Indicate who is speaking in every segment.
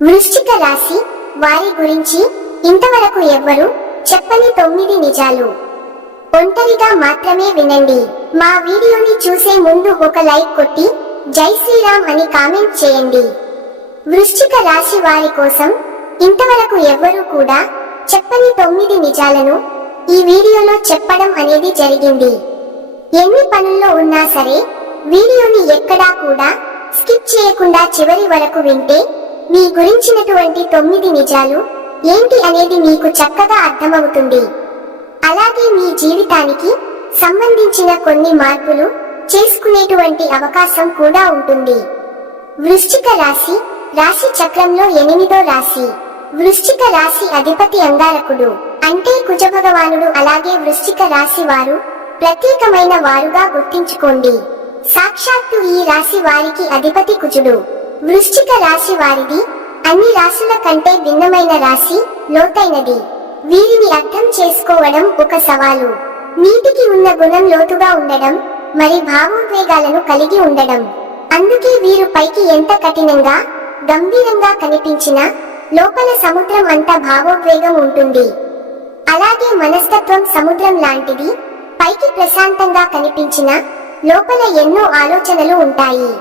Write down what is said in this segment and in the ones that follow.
Speaker 1: వృశ్చిక రాశి వారి గురించి ఇంతవరకు ఎవ్వరు చెప్పని తొమ్మిది నిజాలు. ఒంటరిగా మాత్రమే వినండి. మా వీడియోని చూసే ముందు ఒక లైక్ కొట్టి జై శ్రీరామ్ అని కామెంట్ చేయండి. వృశ్చిక రాశి వారి కోసం ఇంతవరకు ఎవ్వరూ కూడా చెప్పని తొమ్మిది నిజాలను ఈ వీడియోలో చెప్పడం అనేది జరిగింది. ఎన్ని పనుల్లో ఉన్నా సరే వీడియోని ఎక్కడా కూడా స్కిప్ చేయకుండా చివరి వరకు వింటే మీ గురించినటువంటి తొమ్మిది నిజాలు ఏంటి అనేది మీకు చక్కగా అర్థమవుతుంది. అలాగే మీ జీవితానికి సంబంధించిన కొన్ని మార్పులు చేసుకునేటువంటి అవకాశం కూడా ఉంటుంది. వృశ్చిక రాశి రాశి చక్రంలో ఎనిమిదో రాశి. వృశ్చిక రాశి అధిపతి అంగారకుడు. అంటే కుజభగవానుడు అలాగే వృశ్చిక రాశి వారు ప్రత్యేకమైన వారుగా గుర్తించుకోండి. సాక్షాత్తు ఈ రాశి వారికి అధిపతి కుజుడు. వృశ్చిక రాశి వారిది అన్ని రాశుల కంటే భిన్నమైన రాశి లోతైనది. వీరిని అర్థం చేసుకోవడం ఒక సవాలు. నీటికి ఉన్న గుణం లోతుగా ఉండడం మరి భావోద్వేగాలను కలిగి ఉండడం. అందుకే వీరు పైకి ఎంత కఠినంగా గంభీరంగా కనిపించినా లోపల సముద్రం అంత భావోద్వేగం ఉంటుంది. అలాగే మనస్తత్వం సముద్రం లాంటిది పైకి ప్రశాంతంగా కనిపించిన లోపల ఎన్నో ఆలోచనలు ఉంటాయి.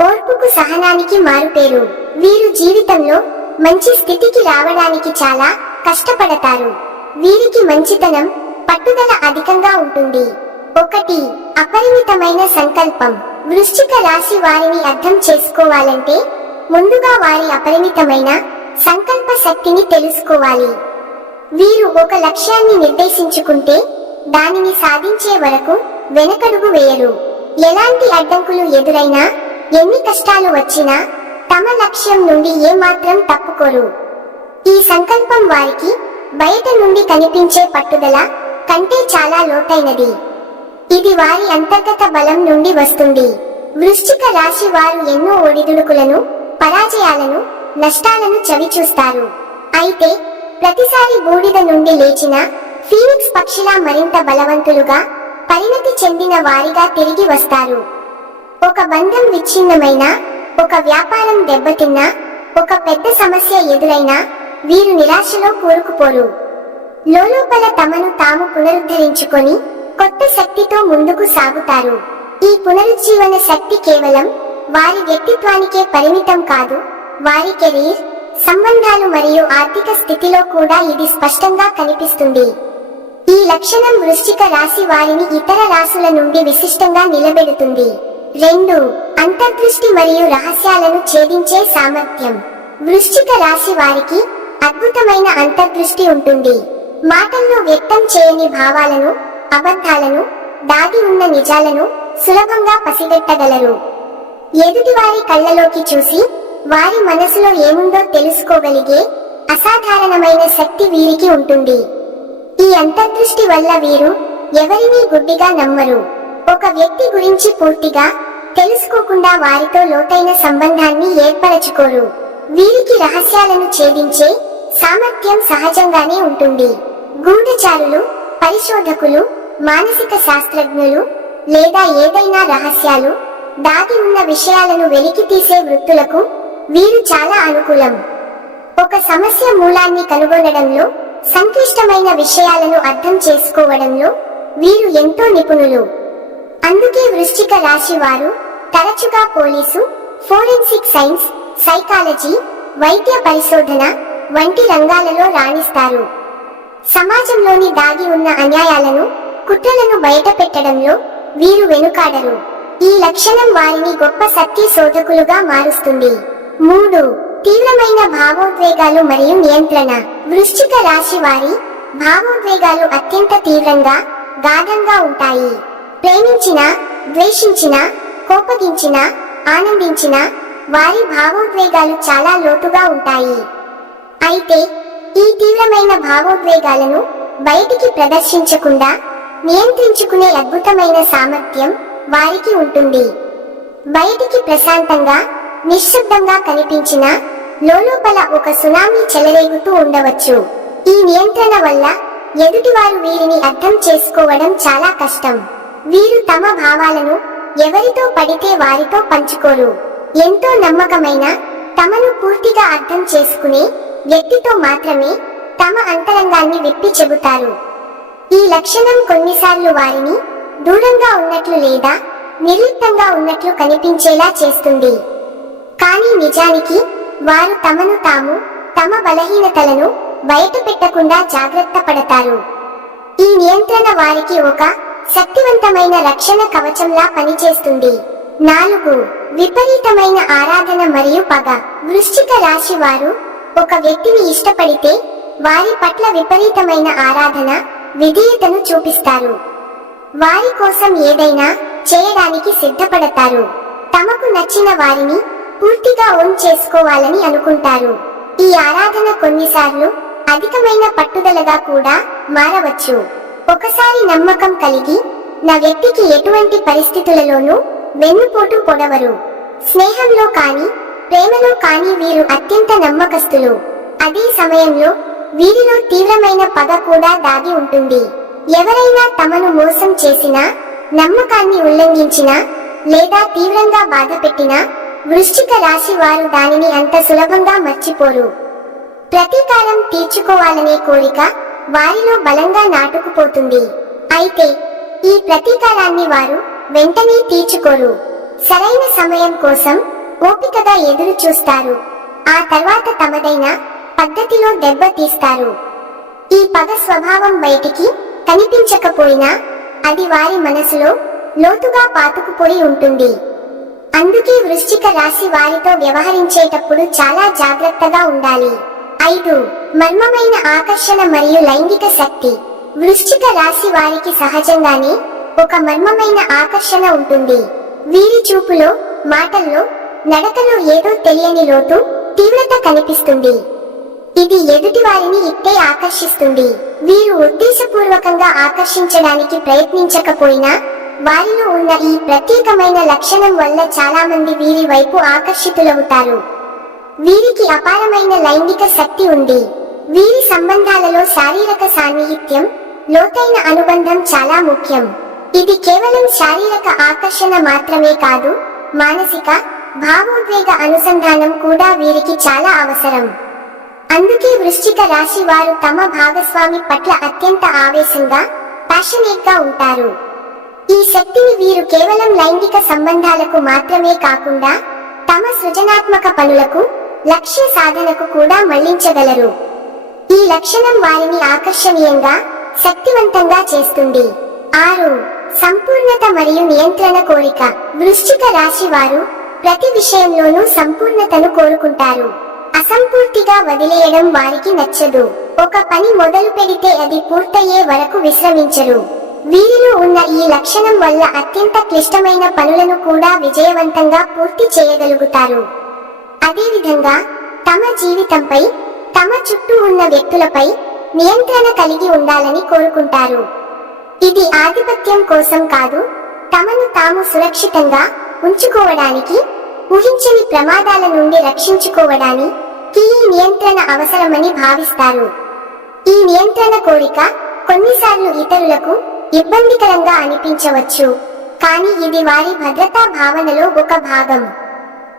Speaker 1: ఓర్పుకు సహనానికి మారుపేరు. వీరు జీవితంలో మంచి స్థితికి రావడానికి చాలా కష్టపడతారు. వీరికి మంచితనం పట్టుదల అధికంగా ఉంటుంది. ఒకటి అపరిమితమైన సంకల్పం. వృశ్చిక రాశి వారిని అర్థం చేసుకోవాలంటే ముందుగా వారి అపరిమితమైన సంకల్ప శక్తిని తెలుసుకోవాలి. వీరు ఒక లక్ష్యాన్ని నిర్దేశించుకుంటే దానిని సాధించే వరకు వెనకడుగు వేయరు. ఎలాంటి అడ్డంకులు ఎదురైనా ఎన్ని కష్టాలు వచ్చినా తమ లక్ష్యం నుండి ఏమాత్రం తప్పుకోరు. ఈ సంకల్పం వారికి బయట నుండి కనిపించే పట్టుదల కంటే చాలా లోతైనది. ఇది వారి అంతర్గత బలం నుండి వస్తుంది. వృశ్చిక రాశి వారు ఎన్నో ఒడిదుడుకులను పరాజయాలను నష్టాలను చవిచూస్తారు. అయితే ప్రతిసారి బూడిద నుండి లేచిన ఫీనిక్స్ పక్షిలా మరింత బలవంతులుగా పరిణతి చెందిన వారిగా తిరిగి వస్తారు. ఒక బంధం విచ్ఛిన్నమైన ఒక వ్యాపారం దెబ్బతిన్నా ఒక పెద్ద సమస్య ఎదురైనా వీరు నిరాశలో కూరుకుపోరు. లోలోపల తమను తాము పునరుద్ధరించుకొని కొత్త శక్తితో ముందుకు సాగుతారు. ఈ పునరుజ్జీవన శక్తి కేవలం వారి వ్యక్తిత్వానికే పరిమితం కాదు వారి కెరీర్ సంబంధాలు మరియు ఆర్థిక స్థితిలో కూడా ఇది స్పష్టంగా కనిపిస్తుంది. ఈ లక్షణం వృశ్చిక రాశి వారిని ఇతర రాశుల నుండి విశిష్టంగా నిలబెడుతుంది. రెండు అంతర్దృష్టి మరియు రహస్యాలను ఛేదించే సామర్థ్యం. వృశ్చిక రాశి వారికి అద్భుతమైన అంతర్దృష్టి ఉంటుంది. మాటల్లో వ్యక్తం చేయని భావాలను అబద్ధాలను దాగి ఉన్న నిజాలను సులభంగా పసిగట్టగలరు. ఎదుటివారి కళ్ళలోకి చూసి వారి మనసులో ఏముందో తెలుసుకోగలిగే అసాధారణమైన శక్తి వీరికి ఉంటుంది. ఈ అంతర్దృష్టి వల్ల వీరు ఎవరినీ గుడ్డిగా నమ్మరు. ఒక వ్యక్తి గురించి పూర్తిగా తెలుసుకోకుండా వారితో లోతైన సంబంధాన్ని ఏర్పరచుకోరు. వీరికి రహస్యాలను ఛేదించే సామర్థ్యం సహజంగానే ఉంటుంది. గూఢచారులు పరిశోధకులు మానసిక శాస్త్రజ్ఞులు లేదా ఏదైనా రహస్యాలు దాగి ఉన్న విషయాలను వెలికి తీసే వృత్తులకు వీరు చాలా అనుకూలం. ఒక సమస్య మూలాన్ని కనుగొనడంలో సంక్లిష్టమైన విషయాలను అర్థం చేసుకోవడంలో వీరు ఎంతో నిపుణులు. అందుకే వృశ్చిక రాశి వారు తరచుగా పోలీసు ఫోరెన్సిక్ సైన్స్ సైకాలజీ వైద్య పరిశోధన వంటి రంగాలలో రాణిస్తారు. సమాజంలోని దాగి ఉన్న అన్యాయాలను కుట్రలను బయటపెట్టడంలో వీరు వెనుకాడరు. ఈ లక్షణం వారిని గొప్ప సత్య శోధకులుగా మారుస్తుంది. మూడు తీవ్రమైన భావోద్వేగాలు మరియు నియంత్రణ. వృశ్చిక రాశి వారి భావోద్వేగాలు అత్యంత తీవ్రంగా గాఢంగా ఉంటాయి. ప్రేమించిన ద్వేషించిన కోపగించిన ఆనందించిన వారి భావోద్వేగాలు చాలా లోతుగా ఉంటాయి. అయితే ఈ తీవ్రమైన భావోద్వేగాలను బయటికి ప్రదర్శించకుండా నియంత్రించుకునే అద్భుతమైన సామర్థ్యం వారికి ఉంటుంది. బయటికి ప్రశాంతంగా నిశ్శబ్దంగా కనిపించిన లోలోపల ఒక సునామీ చెలరేగుతూ ఉండవచ్చు. ఈ నియంత్రణ వల్ల ఎదుటివారు వీరిని అర్థం చేసుకోవడం చాలా కష్టం. వీరు తమ భావాలను ఎవరితో పడితే వారితో పంచుకోరు. ఎంతో నమ్మకమైన తమను పూర్తిగా అర్థం చేసుకునే వ్యక్తితో మాత్రమే తమ అంతరంగాన్ని విప్పి చెబుతారు. ఈ లక్షణం కొన్నిసార్లు వారిని దూరంగా ఉన్నట్లు లేదా నిర్లిప్తంగా ఉన్నట్లు కనిపించేలా చేస్తుంది. కానీ నిజానికి వారు తమను తాము తమ బలహీనతలను బయట పెట్టకుండా జాగ్రత్త పడతారు. ఈ నియంత్రణ వారికి ఒక శక్తివంతమైన రక్షణ కవచంలా పనిచేస్తుంది. నాలుగు విపరీతమైన ఆరాధన మరియు పగ. వృశ్చిక రాశి వారు ఒక వ్యక్తిని ఇష్టపడితే వారి పట్ల విపరీతమైన ఆరాధన విధేయతను చూపిస్తారు. వారి కోసం ఏదైనా చేయడానికి సిద్ధపడతారు. తమకు నచ్చిన వారిని పూర్తిగా ఓన్ చేసుకోవాలని అనుకుంటారు. ఈ ఆరాధన కొన్నిసార్లు అధికమైన పట్టుదలగా కూడా మారవచ్చు. ఒకసారి నమ్మకం కలిగి నా వ్యక్తికి ఎటువంటి పరిస్థితులలోనూ వెన్నుపోటు పొడవరు. స్నేహంలో కాని ప్రేమలో కాని వీరు అత్యంత నమ్మకస్తులు. అదే సమయంలో వీరిలో తీవ్రమైన పగ కూడా దాగి ఉంటుంది. ఎవరైనా తమను మోసం చేసినా నమ్మకాన్ని ఉల్లంఘించినా లేదా తీవ్రంగా బాధ పెట్టినా వృశ్చిక రాశి వారు దానిని అంత సులభంగా మర్చిపోరు. ప్రతీకారం తీర్చుకోవాలనే కోరిక వారిలో బలంగా నాటుకుపోతుంది. అయితే ఈ ప్రతీకారాన్ని వారు వెంటనే తీర్చుకోరు. సరైన సమయం కోసం ఓపికగా ఎదురు చూస్తారు. ఆ తర్వాత తమదైన పద్ధతిలో దెబ్బ తీస్తారు. ఈ పగ స్వభావం బయటికి కనిపించకపోయినా అది వారి మనసులో లోతుగా పాతుకుపోయి ఉంటుంది. అందుకే వృశ్చిక రాశి వారితో వ్యవహరించేటప్పుడు చాలా జాగ్రత్తగా ఉండాలి. ఐదు మర్మమైన ఆకర్షణ మరియు లైంగిక శక్తి. వృశ్చిక రాశి వారికి సహజంగానే ఒక మర్మమైన ఆకర్షణ ఉంటుంది. వీరి చూపులో మాటల్లో నడకలో ఏదో తెలియని లోటు తీవ్రత కనిపిస్తుంది. ఇది ఎదుటి వారిని ఇట్టే ఆకర్షిస్తుంది. వీరు ఉద్దేశపూర్వకంగా ఆకర్షించడానికి ప్రయత్నించకపోయినా వారిలో ఉన్న ఈ ప్రత్యేకమైన లక్షణం వల్ల చాలా మంది వీరి వైపు ఆకర్షితులవుతారు. వీరికి అపారమైన లైంగిక శక్తి ఉంది. వీరి సంబంధాలలో శారీరక సాన్నిహిత్యం లోతైన అనుబంధం చాలా ముఖ్యం. ఇది కేవలం శారీరక ఆకర్షణ మాత్రమే కాదు మానసిక భావోద్వేగ అనుసంధానం కూడా వీరికి చాలా అవసరం. అందుకే వృశ్చిక రాశి వారు తమ భాగస్వామి పట్ల అత్యంత ఆవేశంగా ప్యాషనేట్గా ఉంటారు. ఈ శక్తిని వీరు కేవలం లైంగిక సంబంధాలకు మాత్రమే కాకుండా తమ సృజనాత్మక పనులకు లక్ష్య సాధనకు కూడా మళ్ళించగలరు. ఈ లక్షణం వారిని ఆకర్షణీయంగా శక్తివంతంగా చేస్తుంది. ఆరు. సంపూర్ణత మరియు నియంత్రణ కోరిక. వృశ్చిక రాశి వారు ప్రతి విషయంలోనూ సంపూర్ణతను కోరుకుంటారు. అసంపూర్తిగా వదిలేయడం వారికి నచ్చదు. ఒక పని మొదలు పెడితే అది పూర్తయ్యే వరకు విశ్రమించరు. వీరిలో ఉన్న ఈ లక్షణం వల్ల అత్యంత క్లిష్టమైన పనులను కూడా విజయవంతంగా పూర్తి చేయగలుగుతారు. అదేవిధంగా తమ జీవితంపై తమ చుట్టూ ఉన్న వ్యక్తులపై నియంత్రణ కలిగి ఉండాలని కోరుకుంటారు. ఇది ఆధిపత్యం కోసం కాదు తమను తాము సురక్షితంగా ఉంచుకోవడానికి ఊహించని ప్రమాదాల నుండి రక్షించుకోవడానికి ఈ నియంత్రణ అవసరమని భావిస్తారు. ఈ నియంత్రణ కోరిక కొన్నిసార్లు ఇతరులకు ఇబ్బందికరంగా అనిపించవచ్చు కానీ ఇది వారి భద్రతా భావనలో ఒక భాగం.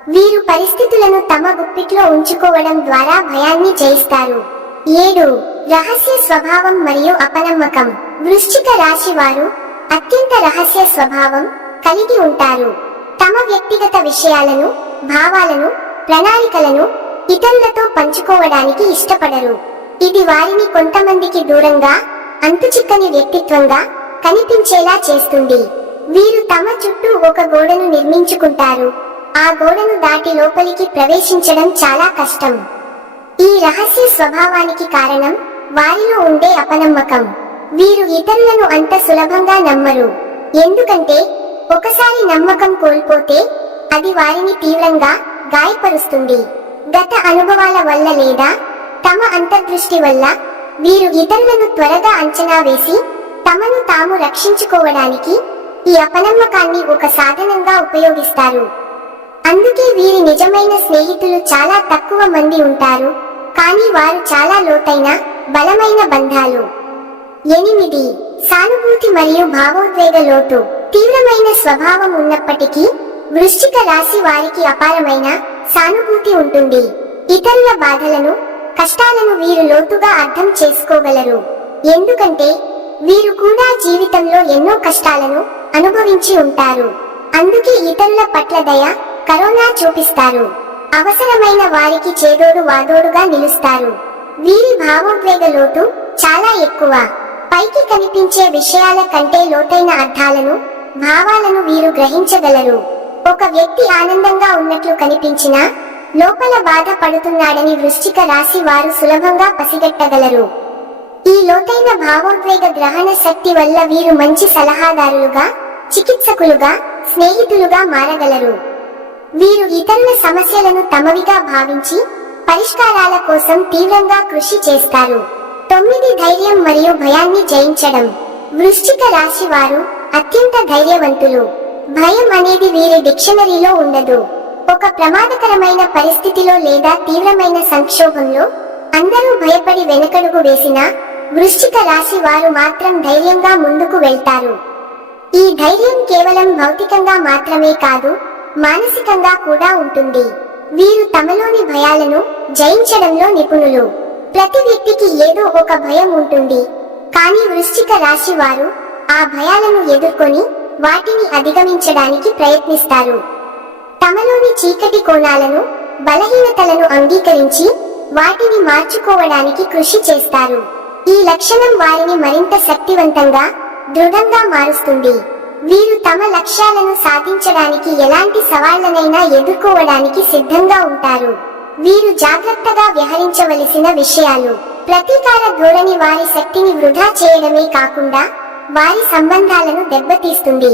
Speaker 1: వీరు పరిస్థితులను తమ గుప్పిట్లో ఉంచుకోవడం ద్వారా భయాన్ని జయిస్తారు. ఏడు రహస్య స్వభావం మరియు అపనమ్మకం. వృశ్చిక రాశి వారు అత్యంత రహస్య స్వభావం కలిగి ఉంటారు. తమ వ్యక్తిగత విషయాలను భావాలను ప్రణాళికలను ఇతరులతో పంచుకోవడానికి ఇష్టపడరు. ఇది వారిని కొంతమందికి దూరంగా అంతుచిక్కని వ్యక్తిత్వంగా కనిపించేలా చేస్తుంది. వీరు తమ చుట్టూ ఒక గోడను నిర్మించుకుంటారు. ఆ గోడను దాటి లోపలికి ప్రవేశించడం చాలా కష్టం. ఈ రహస్య స్వభావానికి కారణం వారిలో ఉండే అపనమ్మకం. వీరు ఇతరులను అంత సులభంగా నమ్మరు. ఎందుకంటే ఒకసారి నమ్మకం కోల్పోతే అది వారిని తీవ్రంగా గాయపరుస్తుంది. గత అనుభవాల వల్ల లేదా తమ అంతర్దృష్టి వల్ల వీరు ఇతరులను త్వరగా అంచనా వేసి తమను తాము రక్షించుకోవడానికి ఈ అపనమ్మకాన్ని ఒక సాధనంగా ఉపయోగిస్తారు. అందుకే వీరి నిజమైన స్నేహితులు చాలా తక్కువ మంది ఉంటారు. కానీ వారు చాలా లోతైన బలమైన బంధాలు. ఎనిమిది. సానుభూతి మరియు భావోద్వేగ లోటు. తీవ్రమైన స్వభావం ఉన్నప్పటికీ వృశ్చిక రాశి వారికి అపారమైన సానుభూతి ఉంటుంది. ఇతరుల బాధలను కష్టాలను వీరు లోతుగా అర్థం చేసుకోగలరు. ఎందుకంటే వీరు కూడా జీవితంలో ఎన్నో కష్టాలను అనుభవించి ఉంటారు. అందుకే ఇతరుల పట్ల దయ కరోనా చూపిస్తారు. అవసరమైన వారికి చేదోడు వాదోడుగా నిలుస్తారు. వీరి భావోద్వేగ లోటు చాలా ఎక్కువ. పైకి కనిపించే విషయాల కంటే లోతైన అర్థాలను భావాలను వీరు గ్రహించగలరు. ఒక వ్యక్తి ఆనందంగా ఉన్నట్లు కనిపించినా లోపల బాధ పడుతున్నాడని వృశ్చిక రాశి వారు సులభంగా పసిగట్టగలరు. ఈ లోతైన భావోద్వేగ గ్రహణ శక్తి వల్ల వీరు మంచి సలహాదారులుగా చికిత్సకులుగా స్నేహితులుగా మారగలరు. వీరు ఇతరుల సమస్యలను తమవిగా భావించి పరిష్కారాల కోసం తీవ్రంగా కృషి చేస్తారు. తొమ్మిది ధైర్యం మరియు భయాన్ని జయించడం. వృశ్చిక రాశి వారు అత్యంత ధైర్యవంతులు. భయం అనేది వీరి డిక్షనరీలో ఉండదు. ఒక ప్రమాదకరమైన పరిస్థితిలో లేదా తీవ్రమైన సంక్షోభంలో అందరూ భయపడి వెనకడుగు వేసినా వృశ్చిక రాశి వారు మాత్రం ధైర్యంగా ముందుకు వెళ్తారు. ఈ ధైర్యం కేవలం భౌతికంగా మాత్రమే కాదు మానసికంగా కూడా ఉంటుంది. వీరు తమలోని భయాలను జయించడంలో నిపుణులు. ప్రతి వ్యక్తికి ఏదో ఒక భయం ఉంటుంది. కానీ వృశ్చిక రాశి వారు ఆ భయాలను ఎదుర్కొని వాటిని అధిగమించడానికి ప్రయత్నిస్తారు. తమలోని చీకటి కోణాలను బలహీనతలను అంగీకరించి వాటిని మార్చుకోవడానికి కృషి చేస్తారు. ఈ లక్షణం వారిని మరింత శక్తివంతంగా దృఢంగా మారుస్తుంది. వీరు తమ లక్ష్యాలను సాధించడానికి ఎలాంటి సవాళ్ళనైనా ఎదుర్కోవడానికి సిద్ధంగా ఉంటారు. వీరు జాగ్రత్తగా వ్యవహరించవలసిన విషయాలు. ప్రతీకార ధోరణి వారి శక్తిని వృధా చేయడమే కాకుండా వారి సంబంధాలను దెబ్బతీస్తుంది.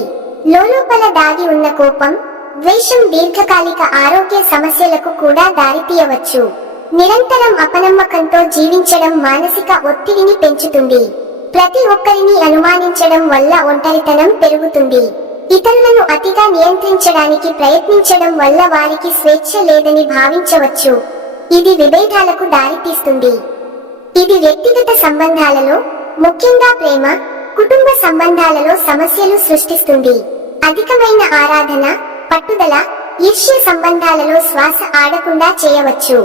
Speaker 1: లోలోపల దాగి ఉన్న కోపం ద్వేషం దీర్ఘకాలిక ఆరోగ్య సమస్యలకు కూడా దారితీయవచ్చు. నిరంతరం అపనమ్మకంతో జీవించడం మానసిక ఒత్తిడిని పెంచుతుంది. ప్రతి ఒక్కరిని అనుమానించడం వల్ల ఒంటరితనం పెరుగుతుంది. ఇతరులను అతిగా నియంత్రించడానికి ప్రయత్నించడం వల్ల వారికి స్వేచ్ఛ లేదని భావించవచ్చు. ఇది విభేదాలకు దారితీస్తుంది. ఇది వ్యక్తిగత సంబంధాలలో ముఖ్యంగా ప్రేమ కుటుంబ సంబంధాలలో సమస్యలు సృష్టిస్తుంది. అధికమైన ఆరాధన పట్టుదల ఈర్ష్య సంబంధాలలో శ్వాస ఆడకుండా చేయవచ్చు.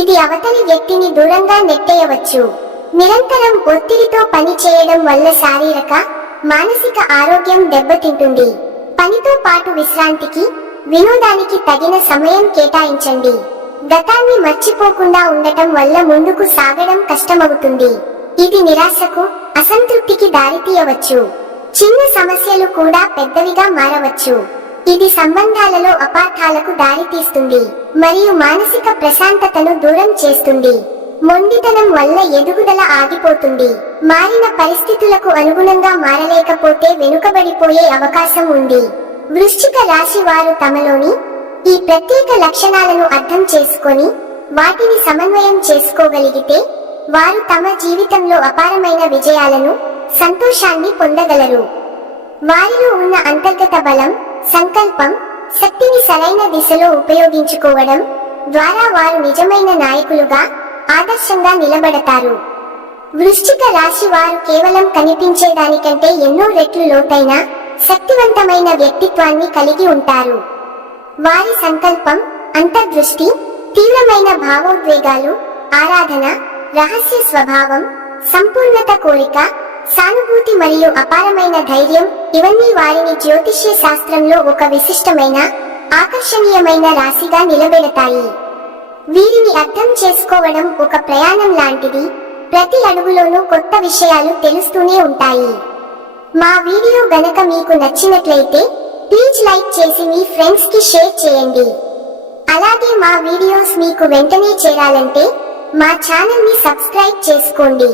Speaker 1: ఇది అవతలి వ్యక్తిని దూరంగా నెట్టేయవచ్చు. నిరంతరం ఒత్తిడితో పని చేయడం వల్ల శారీరక మానసిక ఆరోగ్యం దెబ్బతింటుంది. పనితో పాటు విశ్రాంతికి వినోదానికి తగిన సమయం కేటాయించండి. గతాన్ని మర్చిపోకుండా ఉండటం వల్ల ముందుకు సాగడం కష్టమవుతుంది. ఇది నిరాశకు అసంతృప్తికి దారితీయవచ్చు. చిన్న సమస్యలు కూడా పెద్దవిగా మారవచ్చు. ఇది సంబంధాలలో అపార్థాలకు దారితీస్తుంది. మరియు మానసిక ప్రశాంతతను దూరం చేస్తుంది. మొండితనం వల్ల ఎదుగుదల ఆగిపోతుంది. మారిన పరిస్థితులకు అనుగుణంగా మారలేకపోతే వెనుకబడిపోయే అవకాశం ఉంది. వృశ్చిక రాశి వారు తమలోని ఈ ప్రత్యేక లక్షణాలను అర్థం చేసుకొని వాటిని సమన్వయం చేసుకోగలిగితే వారు తమ జీవితంలో అపారమైన విజయాలను సంతోషాన్ని పొందగలరు. వారిలో ఉన్న అంతర్గత బలం సంకల్పం శక్తిని సరైన దిశలో ఉపయోగించుకోవడం ద్వారా వారు నిజమైన నాయకులుగా ఆదర్శంగా నిలబడతారు. వృశ్చిక రాశి వారు కేవలం కనిపించేదానికంటే ఎన్నో రెట్లు లోతైన శక్తివంతమైన వ్యక్తిత్వాన్ని కలిగి ఉంటారు. వారి సంకల్పం అంతర్దృష్టి తీవ్రమైన భావోద్వేగాలు ఆరాధన రహస్య స్వభావం సంపూర్ణత కోరిక సానుభూతి మరియు అపారమైన ధైర్యం ఇవన్నీ వారిని జ్యోతిష్య శాస్త్రంలో ఒక విశిష్టమైన ఆకర్షణీయమైన రాశిగా నిలబెడతాయి. వీరిని అర్థం చేసుకోవడం ఒక ప్రయాణం లాంటిది. ప్రతి అడుగులోనూ కొత్త విషయాలు తెలుస్తూనే ఉంటాయి. మా వీడియో గనక మీకు నచ్చినట్లయితే ప్లీజ్ లైక్ చేసి మీ ఫ్రెండ్స్కి షేర్ చేయండి. అలాగే మా వీడియోస్ మీకు వెంటనే చేరాలంటే మా ఛానల్ని సబ్స్క్రైబ్ చేసుకోండి.